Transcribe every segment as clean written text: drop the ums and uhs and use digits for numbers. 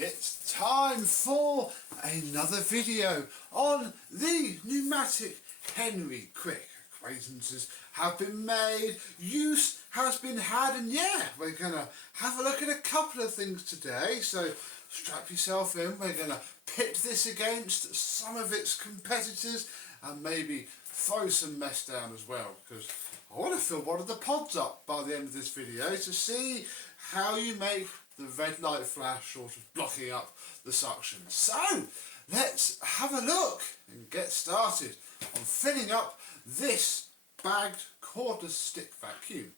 It's time for another video on the Numatic Henry Quick. Acquaintances have been made, use has been had, and yeah, we're going to have a look at a couple of things today. So strap yourself in, we're going to pit this against some of its competitors and maybe throw some mess down as well, because I want to fill one of the pods up by the end of this video to see how you make the red light flash sort of blocking up the suction. So let's have a look and get started on filling up this bagged cordless stick vacuum.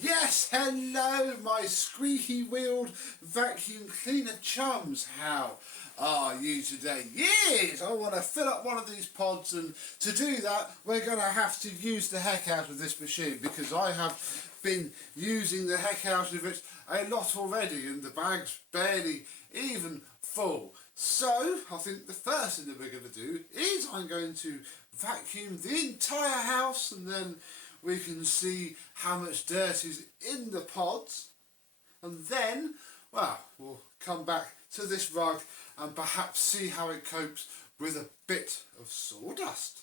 Yes, hello my squeaky wheeled vacuum cleaner chums, how are you today? Yes, I want to fill up one of these pods, and to do that we're going to have to use the heck out of this machine, because I have been using the heck out of it a lot already and the bag's barely even full. So I think the first thing that we're going to do is I'm going to vacuum the entire house, and then we can see how much dirt is in the pods, and then, well, we'll come back to this rug and perhaps see how it copes with a bit of sawdust.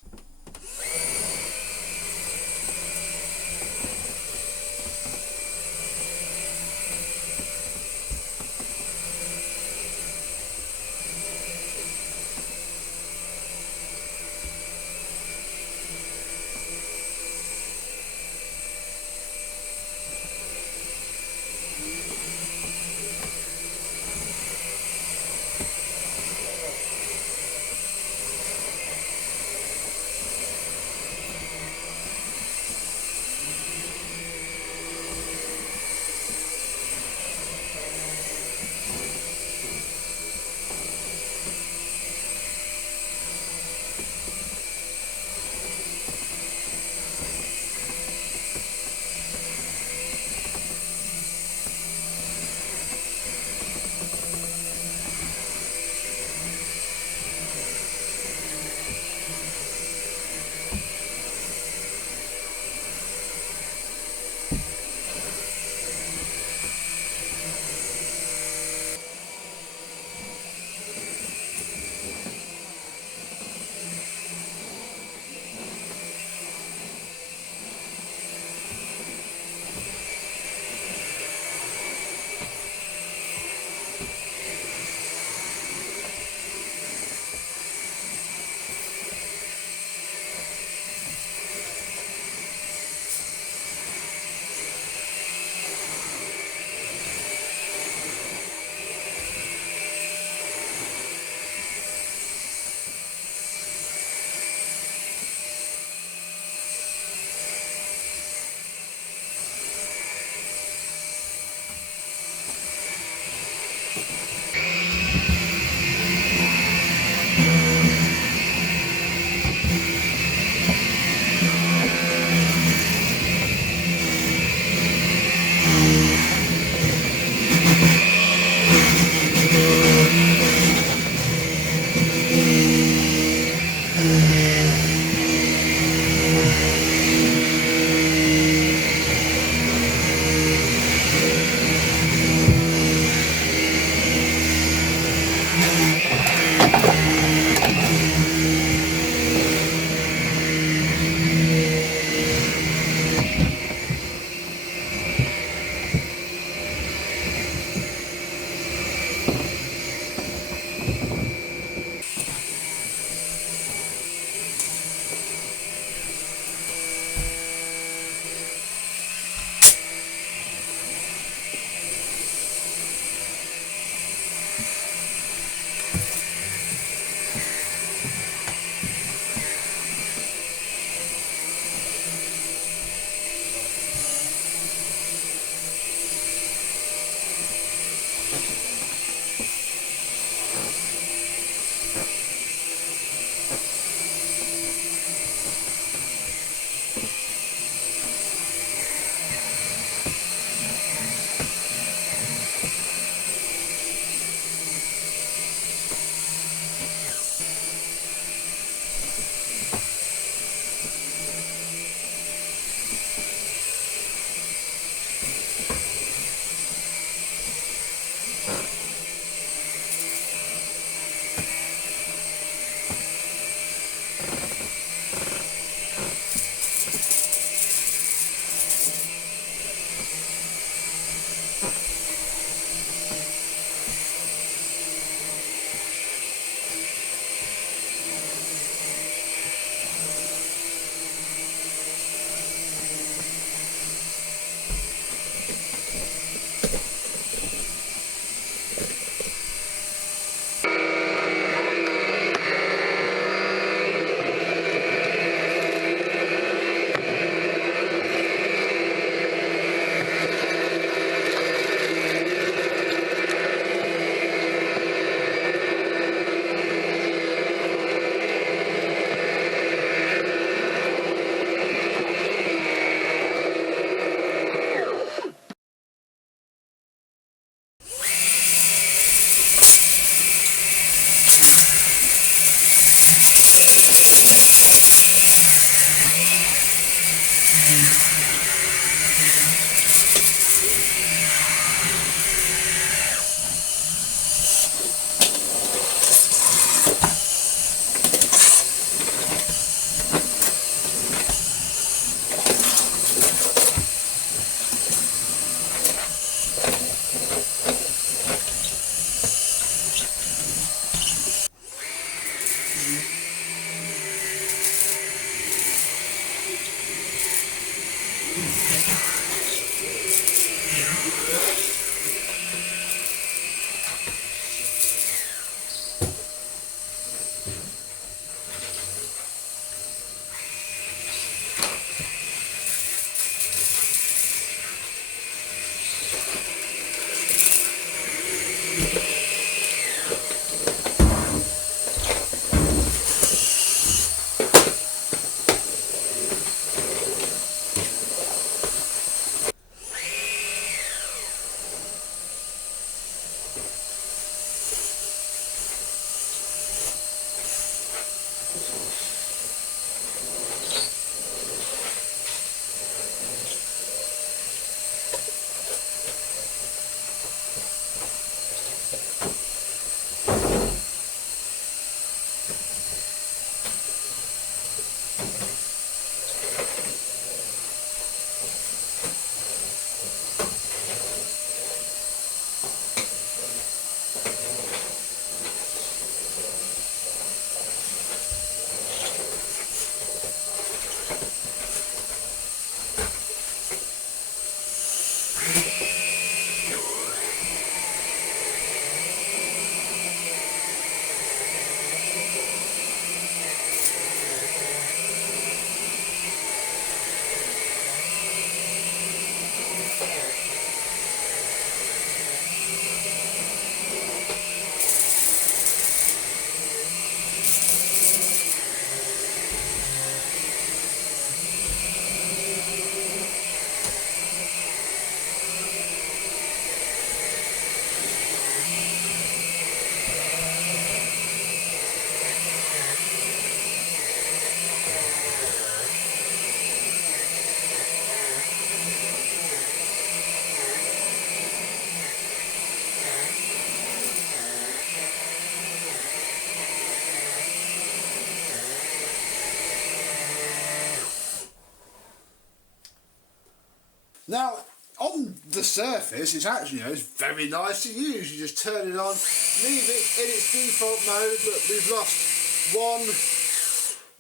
Now, on the surface, it's actually, it's very nice to use. You just turn it on, leave it in its default mode. Look, we've lost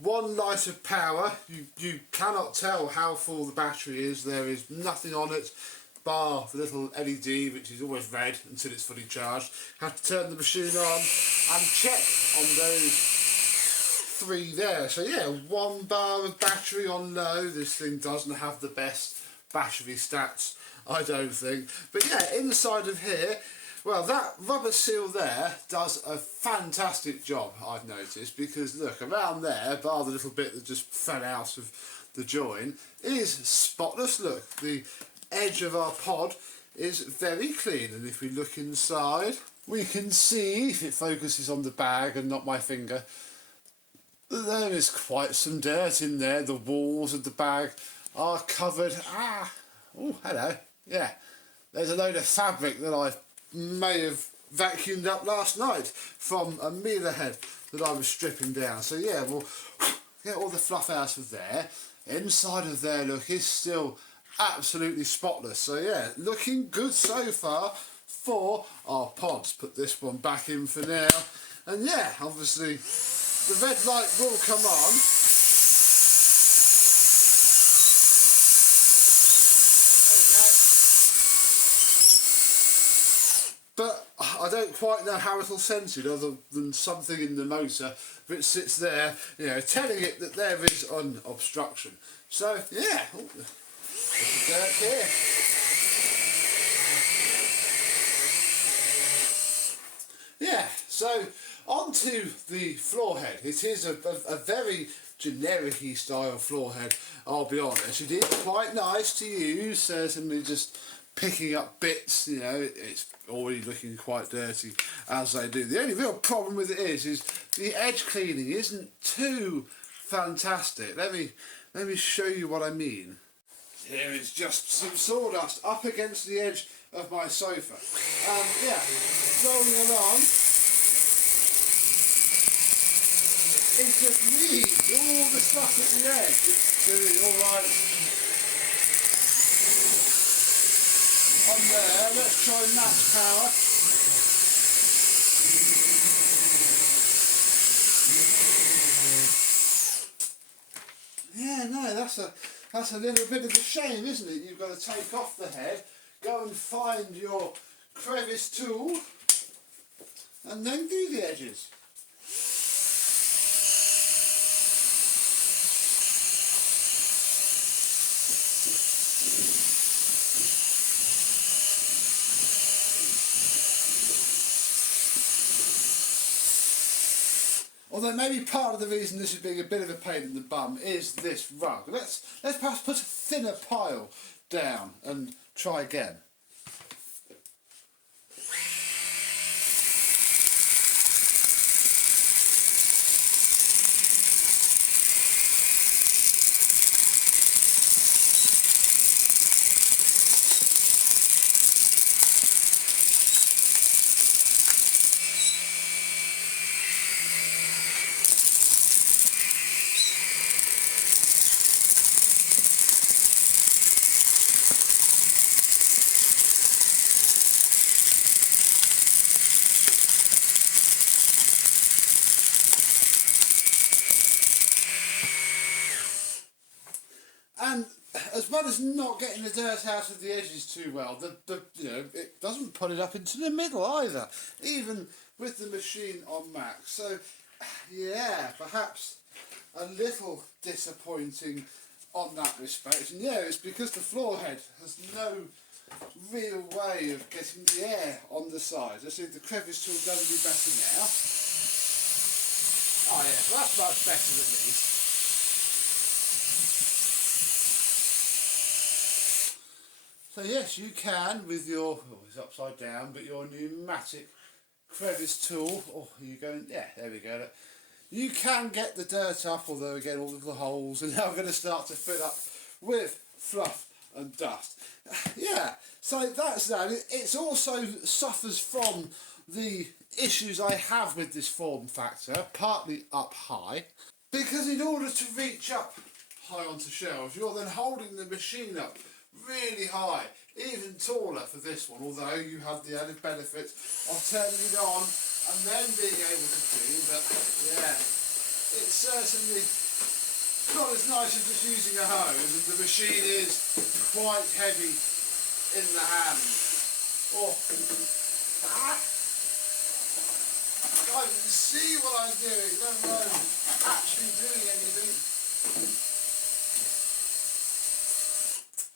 one light of power. You cannot tell how full the battery is. There is nothing on it, bar the little LED, which is always red until it's fully charged. Have to turn the machine on and check on those 3 there. So yeah, 1 bar of battery on low. This thing doesn't have the best battery stats, I don't think. But yeah, inside of here, well, that rubber seal there does a fantastic job, I've noticed, because look, around there, bar the little bit that just fell out of the join, is spotless. Look, the edge of our pod is very clean, and if we look inside, we can see, if it focuses on the bag and not my finger, there is quite some dirt in there. The walls of the bag are covered. Oh, hello. Yeah, there's a load of fabric that I may have vacuumed up last night from a mealer head that I was stripping down. So yeah, we'll get all the fluff out of there. Inside of there, look, is still absolutely spotless. So yeah, looking good so far for our pods. Put this one back in for now. And yeah, obviously the red light will come on. But I don't quite know how it'll sense it, other than something in the motor which sits there, telling it that there is an obstruction. So yeah, there's the dirt here. Yeah, so onto the floor head. It is a very generic-y style floor head, I'll be honest. It is quite nice to use, certainly just picking up bits, it's already looking quite dirty as they do. The only real problem with it is the edge cleaning isn't too fantastic. Let me show you what I mean. Here is just some sawdust up against the edge of my sofa. Yeah, rolling along. It just leaves all the stuff at the edge. It's doing alright on there. Let's try match power. Yeah, no, that's a little bit of a shame, isn't it? You've got to take off the head, go and find your crevice tool, and then do the edges. Although maybe part of the reason this is being a bit of a pain in the bum is this rug. Let's perhaps put a thinner pile down and try again. And as well as not getting the dirt out of the edges too well, it doesn't put it up into the middle either, even with the machine on max. So yeah, perhaps a little disappointing on that respect. And yeah, it's because the floor head has no real way of getting the air on the side. Let's see if the crevice tool does be better now. Oh yeah, so that's much better at least. So yes, you can with your, it's upside down, but your pneumatic crevice tool, you going, yeah, there we go. You can get the dirt up, although again all of the holes are now going to start to fill up with fluff and dust. Yeah, so that's that. It also suffers from the issues I have with this form factor, partly up high, because in order to reach up high onto shelves, you're then holding the machine up really high, even taller for this one, although you have the added benefit of turning it on and then being able to do, but yeah, it's certainly not as nice as just using a hose, and the machine is quite heavy in the hand. Oh, I can't even see what I'm doing, let alone actually doing anything.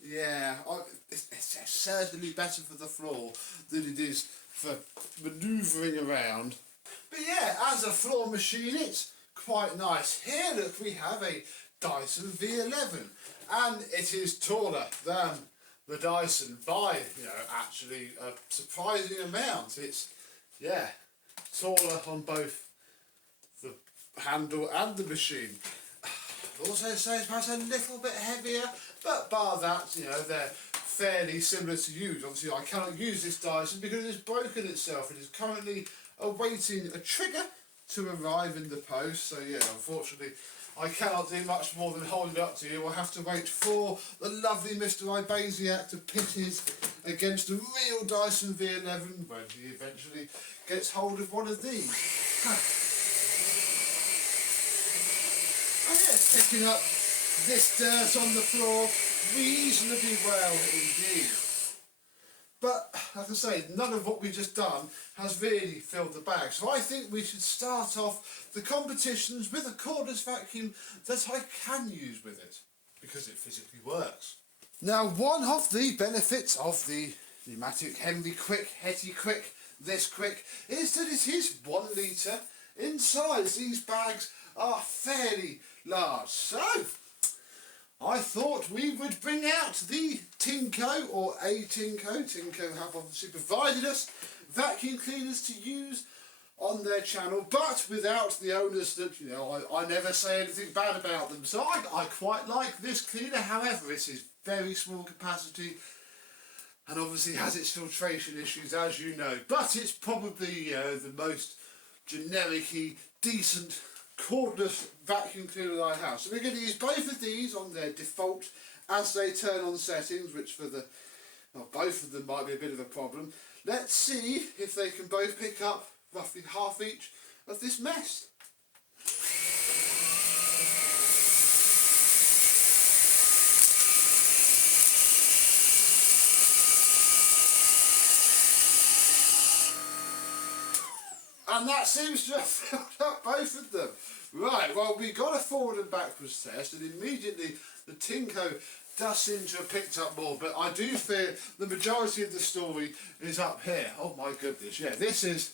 Yeah, it's certainly better for the floor than it is for manoeuvring around. But yeah, as a floor machine, it's quite nice. Here, look, we have a Dyson V11, and it is taller than the Dyson by, actually a surprising amount. It's, yeah, taller on both the handle and the machine. Also say it's perhaps a little bit heavier, but bar that, they're fairly similar to use. Obviously I cannot use this Dyson because it has broken itself. It is currently awaiting a trigger to arrive in the post, so yeah, unfortunately I cannot do much more than hold it up to you. We'll have to wait for the lovely Mr. Ibasiak to pit his against a real Dyson V11 when he eventually gets hold of one of these. Oh yeah, picking up this dirt on the floor reasonably well indeed. But, like I say, none of what we've just done has really filled the bag. So I think we should start off the competitions with a cordless vacuum that I can use with it, because it physically works. Now, one of the benefits of the Numatic Henry Quick this quick, is that it is 1 litre in size. These bags are fairly large. So, I thought we would bring out the Tinko, or a Tinko. Tinko have obviously provided us vacuum cleaners to use on their channel, but without the onus that, I never say anything bad about them. So I quite like this cleaner. However, it is very small capacity and obviously has its filtration issues, as you know. But it's probably the most generic-y, decent cordless vacuum cleaner that I have. So we're going to use both of these on their default as they turn on settings, which for the, well, both of them might be a bit of a problem. Let's see if they can both pick up roughly half each of this mess. And that seems to have filled up both of them. Right, well, we got a forward and backwards test, and immediately the Tinko does seem to have picked up more, but I do fear the majority of the story is up here. Oh my goodness, yeah, this is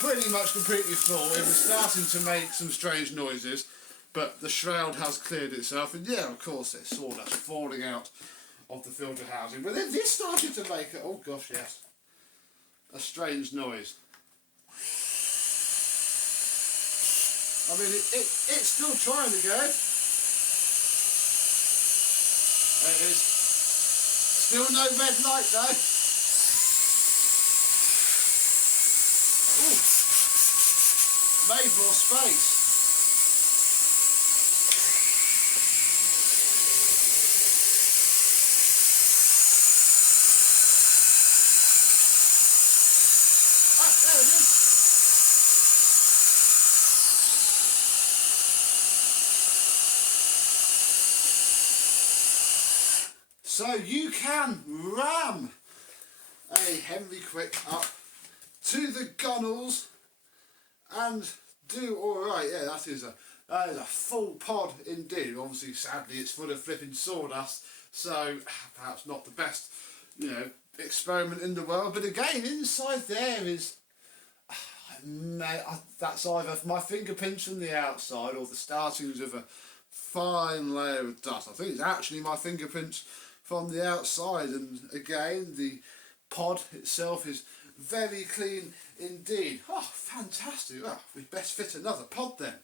pretty much completely full. It was starting to make some strange noises, but the shroud has cleared itself, and yeah, of course, there's sawdust falling out of the filter housing. But then this started to make, oh gosh, yes, a strange noise. I mean, it's still trying to go. There it is. Still no red light though. Ooh. Made more space. Ah, there it is. So you can ram a Henry Quick up to the gunnels and do alright. Yeah, that is a full pod indeed. Obviously, sadly, it's full of flipping sawdust, so perhaps not the best, experiment in the world. But again, inside there is, that's either my fingerprints from the outside or the startings of a fine layer of dust. I think it's actually my fingerprints from the outside, and again the pod itself is very clean indeed. Oh, fantastic. Well, we'd best fit another pod then.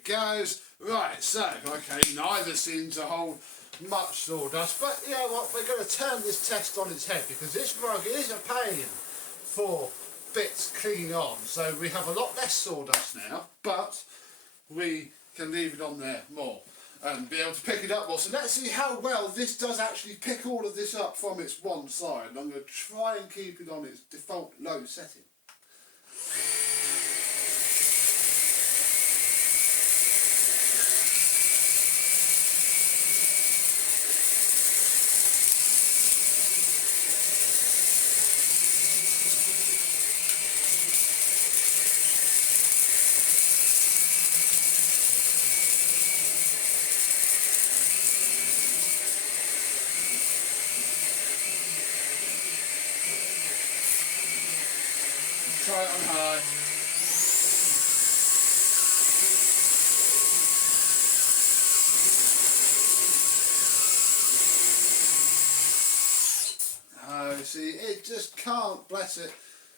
it goes. Right, so, okay, neither seems to hold much sawdust, but you know what, we're going to turn this test on its head because this rug is a pain for bits clinging on. So we have a lot less sawdust now, but we can leave it on there more and be able to pick it up more. So let's see how well this does actually pick all of this up from its one side. I'm going to try and keep it on its default low setting. Try it on high. Oh, see, it just can't, bless it,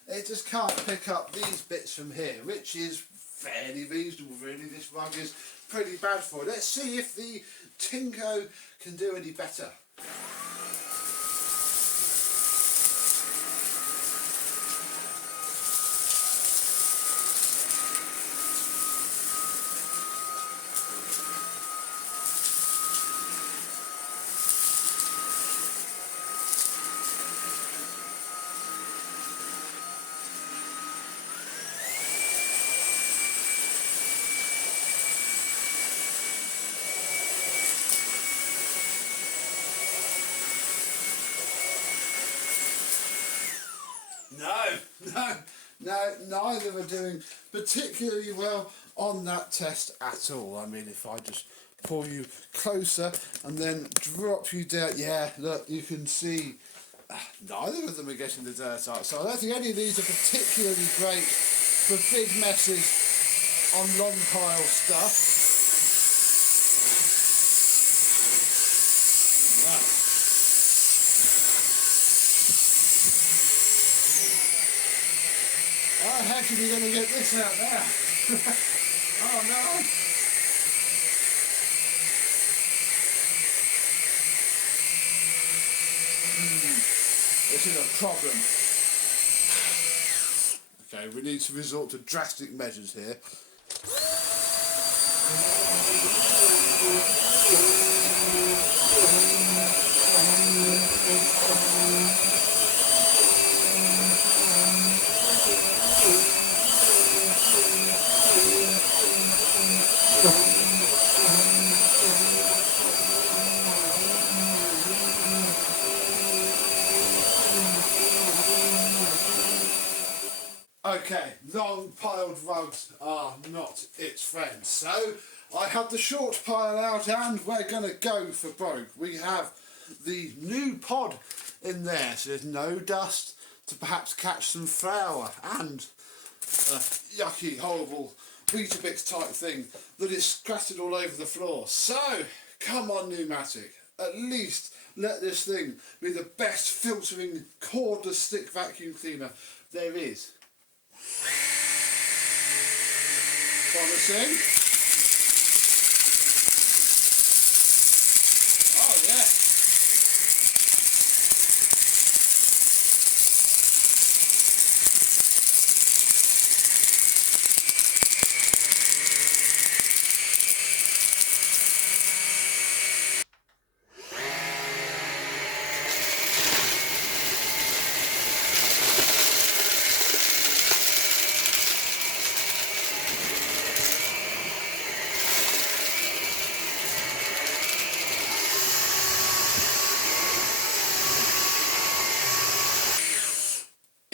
it just can't pick up these bits from here, which is fairly reasonable really. This rug is pretty bad for it. Let's see if the Tinko can do any better. No, neither are doing particularly well on that test at all. I mean, if I just pull you closer and then drop you down, yeah, look, you can see neither of them are getting the dirt out. So I don't think any of these are particularly great for big messes on long pile stuff. Wow. How the heck are we going to get this out there? Oh no! This is a problem. Okay, we need to resort to drastic measures here. Okay, long piled rugs are not its friends. So I have the short pile out and we're going to go for broke. We have the new pod in there, so there's no dust to perhaps catch some flour and a yucky, horrible Weetabix type thing that is scattered all over the floor. So, come on Numatic, at least let this thing be the best filtering cordless stick vacuum cleaner there is. Promising. Oh yeah.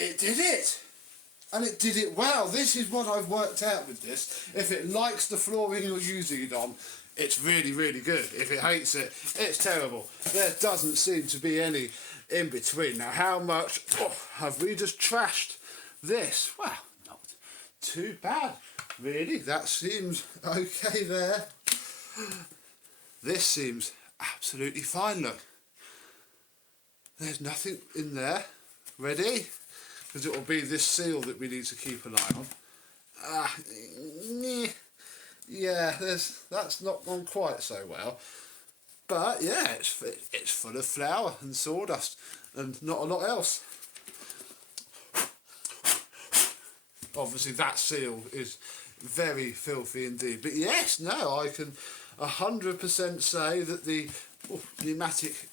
It did it! And it did it well. This is what I've worked out with this. If it likes the flooring you're using it on, it's really, really good. If it hates it, it's terrible. There doesn't seem to be any in between. Now, how much have we just trashed this? Well, not too bad, really. That seems okay there. This seems absolutely fine, look. There's nothing in there. Ready? Because it will be this seal that we need to keep an eye on. yeah, that's not gone quite so well. But yeah, it's full of flour and sawdust and not a lot else. Obviously that seal is very filthy indeed. But yes, no, I can 100% say that the Numatic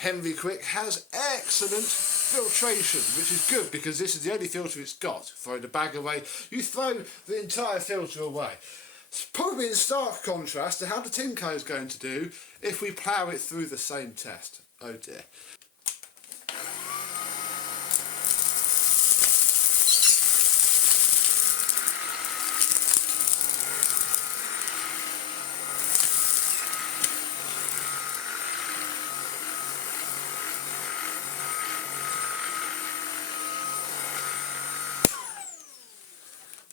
Henry Quick has excellent filtration, which is good because this is the only filter it's got. Throw the bag away, you throw the entire filter away. It's probably in stark contrast to how the Timco is going to do if we plough it through the same test. Oh dear.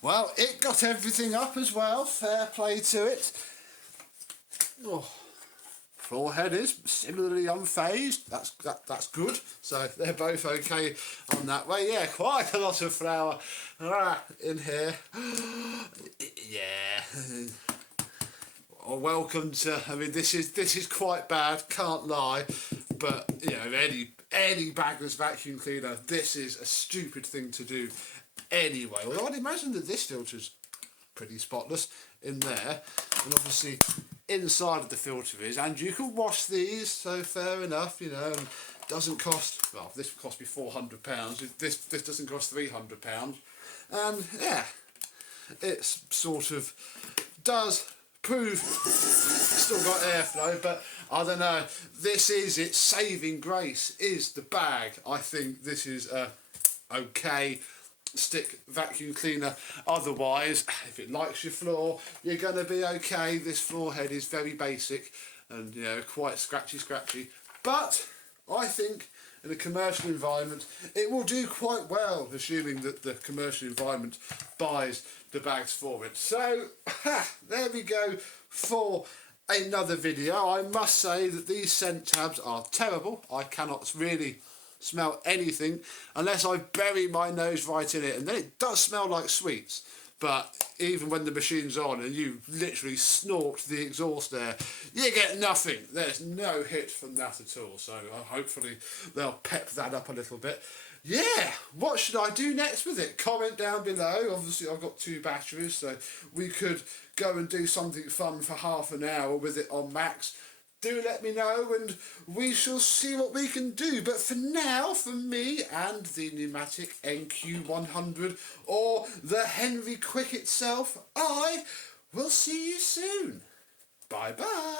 Well, it got everything up as well, fair play to it. Oh, floor head is similarly unfazed, that's good, so they're both okay on that way. Yeah, quite a lot of flour in here. Yeah. Oh, welcome to, I mean, this is quite bad, can't lie, but you know, any bagless vacuum cleaner, this is a stupid thing to do anyway. Although I'd imagine that this filter's pretty spotless in there, and obviously inside of the filter is, and you can wash these, so fair enough, you know, and doesn't cost, well, this cost me £400, this doesn't cost £300, and yeah, it's sort of does prove still got airflow, but I don't know, this is its saving grace, is the bag. I think this is a okay stick vacuum cleaner. Otherwise, if it likes your floor, you're going to be okay. This floor head is very basic and, you know, quite scratchy, but I think in a commercial environment it will do quite well, assuming that the commercial environment buys the bags for it. So there we go for another video. I must say that these scent tabs are terrible. I cannot really smell anything unless I bury my nose right in it, and then it does smell like sweets. But even when the machine's on and you literally snort the exhaust air, you get nothing. There's no hit from that at all. So hopefully they'll pep that up a little bit. Yeah, what should I do next with it? Comment down below. Obviously I've got 2 batteries, so we could go and do something fun for half an hour with it on max. Do let me know and we shall see what we can do. But for now, from me and the Numatic NQ100 or the Henry Quick itself, I will see you soon. Bye bye.